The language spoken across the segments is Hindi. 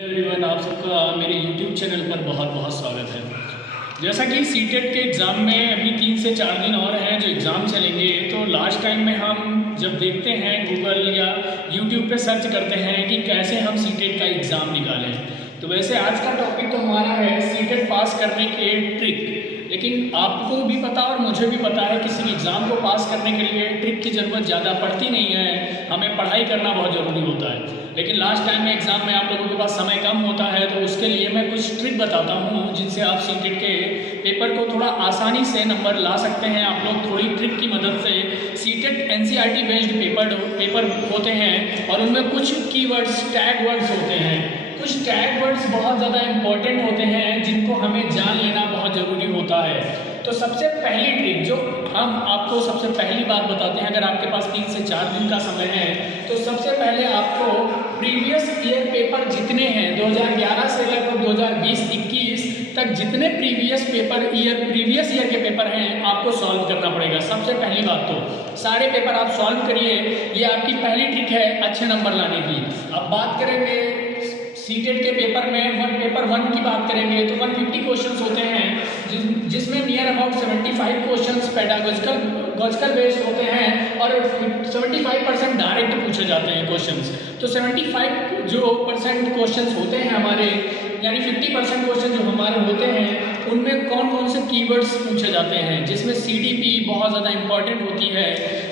एवरीवन, आप सबका मेरे YouTube चैनल पर बहुत बहुत स्वागत है। जैसा कि सीटेट के एग्ज़ाम में अभी 3 से 4 दिन और हैं जो एग्ज़ाम चलेंगे, तो लास्ट टाइम में हम जब देखते हैं गूगल या YouTube पे सर्च करते हैं कि कैसे हम सीटेट का एग्ज़ाम निकालें, तो वैसे आज का टॉपिक तो हमारा है सीटेट पास करने के ट्रिक। लेकिन आपको भी पता और मुझे भी पता है किसी भी एग्ज़ाम को पास करने के लिए ट्रिक की ज़रूरत ज़्यादा पड़ती नहीं है, हमें पढ़ाई करना बहुत ज़रूरी होता है। लेकिन लास्ट टाइम में एग्ज़ाम में आप लोगों के पास समय कम होता है, तो उसके लिए मैं कुछ ट्रिक बताता हूँ जिनसे आप सीटेट के पेपर को थोड़ा आसानी से नंबर ला सकते हैं। आप लोग थोड़ी ट्रिक की मदद से सीटेट एनसीईआरटी बेस्ड पेपर होते हैं और उनमें कुछ कीवर्ड्स टैग वर्ड्स होते हैं। कुछ टैग वर्ड्स बहुत ज़्यादा इम्पॉर्टेंट होते हैं जिनको हमें जान लेना बहुत ज़रूरी होता है। तो सबसे पहली ट्रिक जो हम आपको सबसे पहली बात बताते हैं, अगर आपके पास 3 से 4 दिन का समय है, तो सबसे पहले आपको प्रीवियस ईयर पेपर जितने हैं 2011 से लगभग 2020-21 तक जितने प्रीवियस ईयर के पेपर हैं आपको सॉल्व करना पड़ेगा। सबसे पहली बात तो सारे पेपर आप सॉल्व करिए, ये आपकी पहली ट्रिक है अच्छे नंबर लाने की। अब बात करेंगे सीटेट के पेपर में पेपर 1 की बात करेंगे तो 150 क्वेश्चंस होते हैं जिसमें near about 75 questions pedagogical based होते हैं और 75% डायरेक्ट पूछे जाते हैं क्वेश्चंस। तो 75% क्वेश्चंस होते हैं हमारे, यानी 50% क्वेश्चन जो हमारे होते हैं उनमें कौन कौन से कीवर्ड्स पूछे जाते हैं, जिसमें सीडीपी बहुत ज़्यादा इंपॉर्टेंट होती है।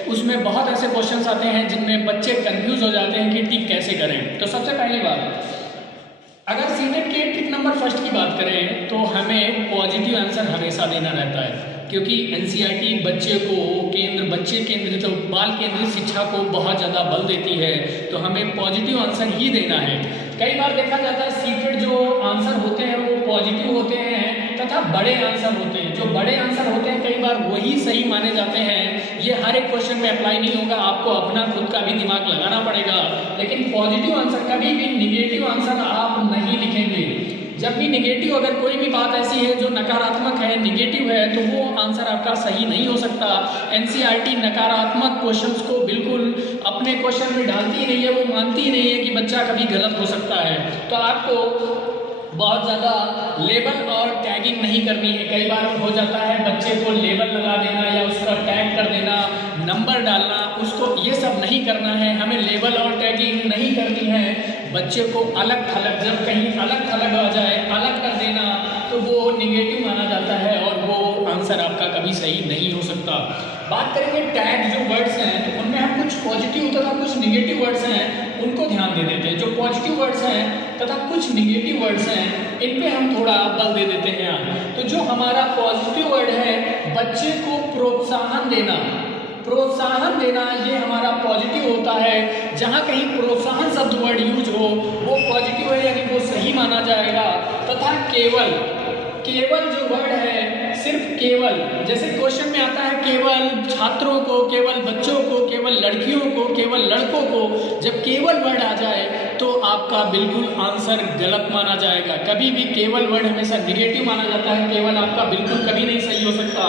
उसमें बहुत ऐसे क्वेश्चंस आते हैं जिनमें बच्चे कंफ्यूज हो जाते हैं कि टिक कैसे करें। तो सबसे पहली बात, अगर सीटेट के ट्रिक नंबर फर्स्ट की बात करें तो हमें पॉजिटिव आंसर हमेशा देना रहता है, क्योंकि एनसीईआरटी बच्चे केंद्रित तो बाल केंद्रित शिक्षा को बहुत ज़्यादा बल देती है, तो हमें पॉजिटिव आंसर ही देना है। कई बार देखा जाता है सीटेट जो आंसर होते हैं वो पॉजिटिव होते हैं तथा बड़े आंसर होते हैं। जो बड़े आंसर होते हैं कई बार वही सही माने जाते हैं। ये हर एक क्वेश्चन में अप्लाई नहीं होगा, आपको अपना खुद का भी दिमाग लगाना पड़ेगा। लेकिन पॉजिटिव आंसर, कभी भी निगेटिव आंसर आप नहीं लिखेंगे। जब भी निगेटिव, अगर कोई भी बात ऐसी है जो नकारात्मक है, निगेटिव है, तो वो आंसर आपका सही नहीं हो सकता। एनसीईआरटी नकारात्मक क्वेश्चंस को बिल्कुल अपने क्वेश्चन में डालती ही नहीं है, वो मानती ही नहीं है कि बच्चा कभी गलत हो सकता है। तो आपको बहुत ज़्यादा लेबल और टैगिंग नहीं करनी है। कई बार हो जाता है बच्चे को लेबल लगा देना या उसका टैग कर देना, नंबर डालना, उसको ये सब नहीं करना है। हमें लेबल और टैगिंग नहीं करनी है। बच्चे को अलग थलग, जब कहीं अलग थलग आ जाए, अलग कर देना, तो वो निगेटिव माना जाता है और वो आंसर आपका कभी सही नहीं हो सकता। बात करेंगे टैग जो वर्ड्स हैं, तो उनमें हम कुछ पॉजिटिव तथा कुछ निगेटिव वर्ड्स हैं उनको ध्यान दे देते हैं। जो पॉजिटिव वर्ड्स हैं तथा कुछ निगेटिव वर्ड्स हैं इन पे हम थोड़ा बल दे देते हैं। तो जो हमारा पॉजिटिव वर्ड है, बच्चे को प्रोत्साहन देना, ये हमारा पॉजिटिव होता है। जहाँ कहीं प्रोत्साहन शब्द वर्ड यूज हो वो पॉजिटिव है, यानी वो सही माना जाएगा। तथा केवल जो वर्ड है, सिर्फ केवल, जैसे क्वेश्चन में आता है केवल छात्रों को, केवल बच्चों को, केवल लड़कियों को, केवल लड़कों को, जब केवल वर्ड आ जाए तो आपका बिल्कुल आंसर गलत माना जाएगा। कभी भी केवल वर्ड हमेशा निगेटिव माना जाता है, केवल आपका बिल्कुल कभी नहीं सही हो सकता।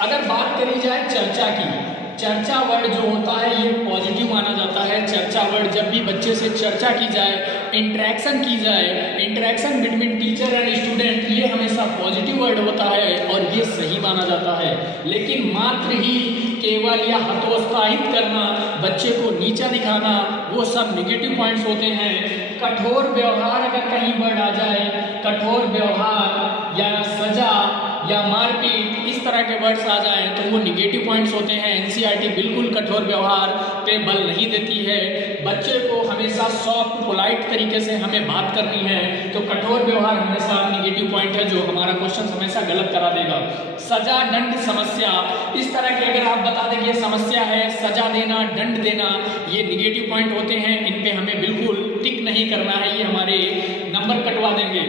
अगर बात करी जाए चर्चा की, चर्चा वर्ड जो होता है ये पॉजिटिव माना जाता है। चर्चा वर्ड, जब भी बच्चे से चर्चा की जाए, इंटरेक्शन की जाए, interaction between teacher and student, ये हमेशा पॉजिटिव वर्ड होता है और ये सही माना जाता है। लेकिन मात्र ही केवल या हतोत्साहित करना, बच्चे को नीचा दिखाना, वो सब निगेटिव पॉइंट्स होते हैं। कठोर व्यवहार, अगर कहीं वर्ड आ जाए, कठोर व्यवहार या सजा या मारपीट, इस तरह के वर्ड्स आ जाएं तो वो निगेटिव पॉइंट्स होते हैं। एनसीईआरटी बिल्कुल कठोर व्यवहार पे बल नहीं देती है। बच्चे को हमेशा सॉफ्ट पोलाइट तरीके से हमें बात करनी है, तो कठोर व्यवहार हमेशा निगेटिव पॉइंट है जो हमारा क्वेश्चन हमेशा गलत करा देगा। सजा, दंड, समस्या, इस तरह के अगर आप बता दें कि ये समस्या है, सजा देना, दंड देना, ये निगेटिव पॉइंट होते हैं। इन पे हमें बिल्कुल टिक नहीं करना है, ये हमारे नंबर कटवा देंगे।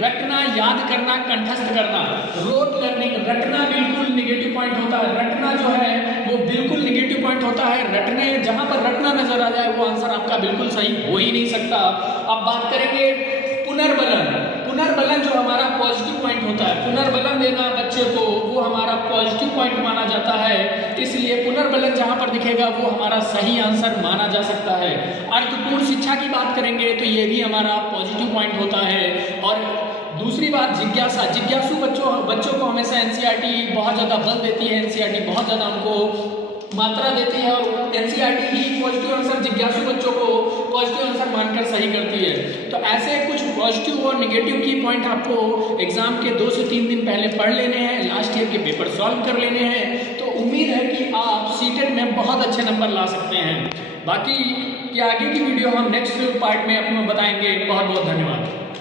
रटना, याद करना, कंठस्थ करना, रोट लर्निंग, रटना बिल्कुल निगेटिव पॉइंट होता है। रटना जो है वो बिल्कुल निगेटिव पॉइंट होता है। रटने, जहां पर रटना नजर आ जाए वो आंसर आपका बिल्कुल सही हो ही नहीं सकता। अब बात करेंगे पुनर्बलन पुनर्बलन जो हमारा पॉजिटिव पॉइंट होता है, पुनर्बलन देना बच्चे को वो हमारा पॉजिटिव पॉइंट माना जाता है, इसलिए पुनर्बलन जहाँ पर दिखेगा वो हमारा सही आंसर माना जा सकता है। अर्थपूर्ण शिक्षा की बात करेंगे तो ये भी हमारा पॉजिटिव पॉइंट होता है। और दूसरी बात जिज्ञासा, जिज्ञासु बच्चों को हमेशा एनसीईआरटी बहुत ज़्यादा बल देती है, एनसीईआरटी बहुत ज़्यादा हमको मात्रा देती है और एनसीईआरटी ही पॉजिटिव आंसर जिज्ञासु बच्चों को पॉजिटिव आंसर मानकर सही करती है। तो ऐसे कुछ पॉजिटिव और नेगेटिव की पॉइंट आपको एग्जाम के 2 से 3 दिन पहले पढ़ लेने हैं, लास्ट ईयर के पेपर सॉल्व कर लेने हैं। तो उम्मीद है कि आप सीटेट में बहुत अच्छे नंबर ला सकते हैं। बाकी की आगे की वीडियो हम नेक्स्ट पार्ट में आपको बताएंगे। बहुत बहुत धन्यवाद।